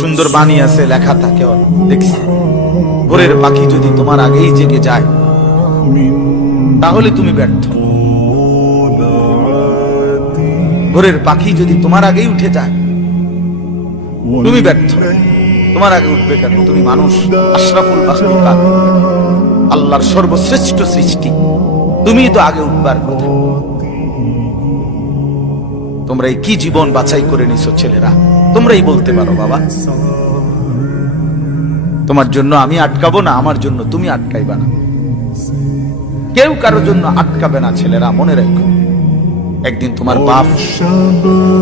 সুন্দর বাণী আছে, লেখা থাকে, দেখছি ভোরের পাখি যদি তোমার আগেই জেগে যায় তাহলে তুমি ব্যর্থ। ভোরের পাখি যদি তোমার আগেই উঠে যায় তুমি ব্যর্থ। তোমার আগে উঠবে কেন? তুমি মানুষ, আশরাফুল মাখলুকাত, আল্লাহর সর্বশ্রেষ্ঠ সৃষ্টি, তুমি তো আগে উঠবার কথা। তোমরা এই কি জীবন বাছাই করে নিছো ছেলেরা, তোমরাই বলতে পারো বাবা। তোমার জন্য আমি আটকাবো না, আমার জন্য তুমি আটকাইবা না। কেউ কারোর জন্য আটকাবে না ছেলেরা, মনে রাখো। একদিন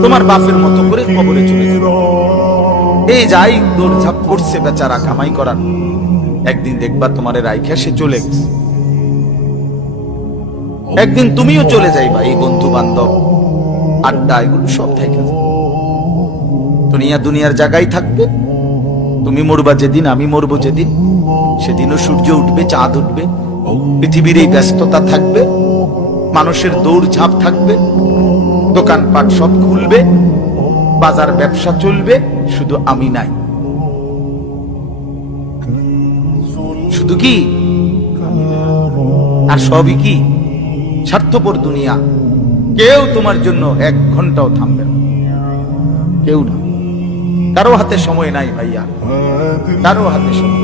তোমার বাপের মতো করে কবরে চলে যাবে। এই যাই দৌড়ঝাঁপ করছে বেচারা কামাই করার, একদিন দেখবা তোমার রাইখা সে চলে গেছে। একদিন তুমিও চলে যাইবা। এই বন্ধু বান্ধব আড্ডা এগুলো সব থেকে দুনিয়ার জায়গায় থাকবে। তুমি মরবা যেদিন, আমি মরবো যেদিন, সেদিনও সূর্য উঠবে, চাঁদ উঠবে, পৃথিবীর এই ব্যস্ততা থাকবে, মানুষের দৌড়ঝাঁপ থাকবে, দোকানপাট সব খুলবে, বাজার ব্যবসা চলবে, শুধু আমি নাই। শুধু কি আর সবই কি স্বার্থপর দুনিয়া। কেউ তোমার জন্য 1 ঘন্টাও থামবে না, কেউ না। কারো হাতে সময় নাই ভাইয়া, কারো হাতে সময়।